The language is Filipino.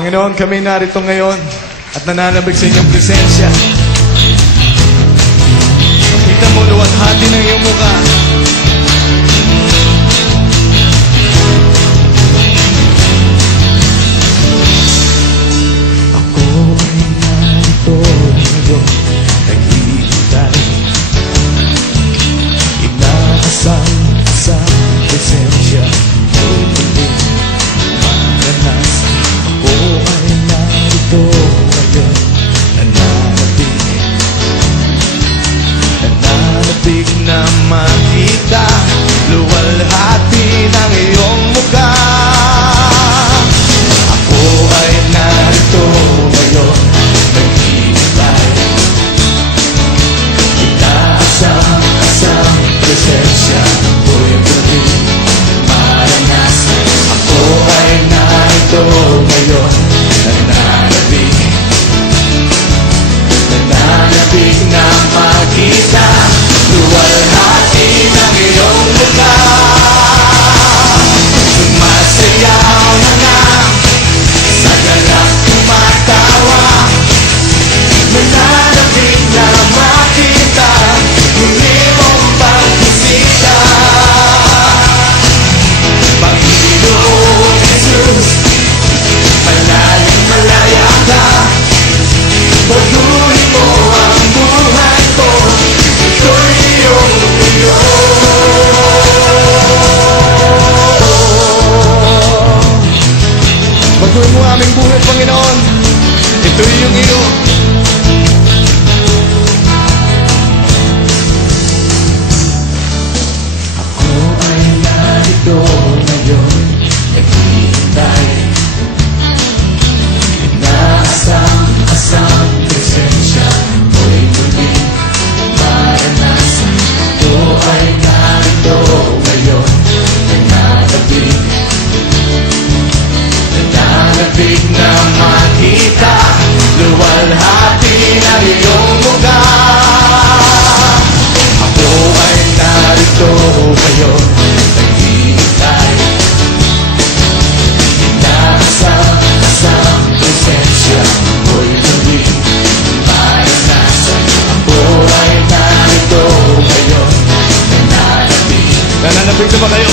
Panginoon, kami narito ngayon at nananabig sa inyong presensya. Makita mo luwalhati ng iyong mukha. Ako ay narito ngayon, naghihintay. Inaasang sa presensya mo'y muling maranasan. Ako ay narito ngayon, nananabig na makita luwalhati ng iyong mukha. Ako ay narito ngayon, naghihintay. Inaasang presensya mo'y muling maranasan. Ako ay narito ngayon, nananabig na makita luwalhati ng iyong mukha. Sumasayaw na nga sa galak tumatawa, nananabig na makita muli mong pagbisita. Panginoong Jesus, malalim malaya ka, paguli mo ang buhay ko, ito'y iyong iyo. Paguli mo aming buhay, Panginoon, ito'y iyong iyo. Ako ay narito ngayon, naghihintay. Inaasang presensya mo'y muling maranasan. Ako ay narito ngayon, nananabig na makita luwalhati ng iyong mukha. Ako ay narito ngayon, naghihintay. Inaasang presensya mo'y muling maranasan. Ako ay narito ngayon, nananabig. Nananabig na ba kayo?